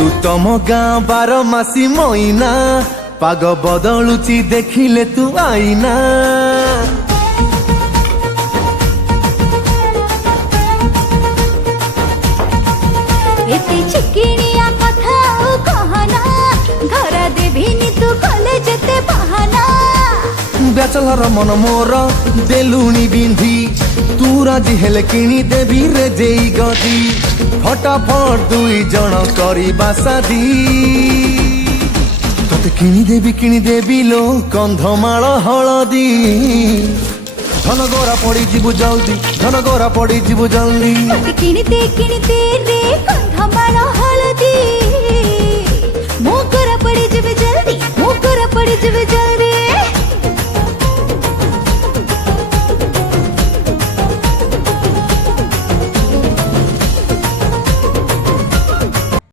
तू तम गाँ 12 मासी मईना पाग बदलुची देखिले तू आईना। एते चिकिनिया कथा कहना घर देभिनी तू कॉलेज ते बहाना। बैचलर मन मोर देलुनी बिंधी तू राजी हेले किणी देवी रे जेई गदी फटाफट दुई जण करिबा शादी। तते किणी देवी लो कंधमाल हलदी धन गोरा पड़ी जीवु जल्दी धन गोरा पड़ी जीवु जल्दी। किणीते रे कंधमाल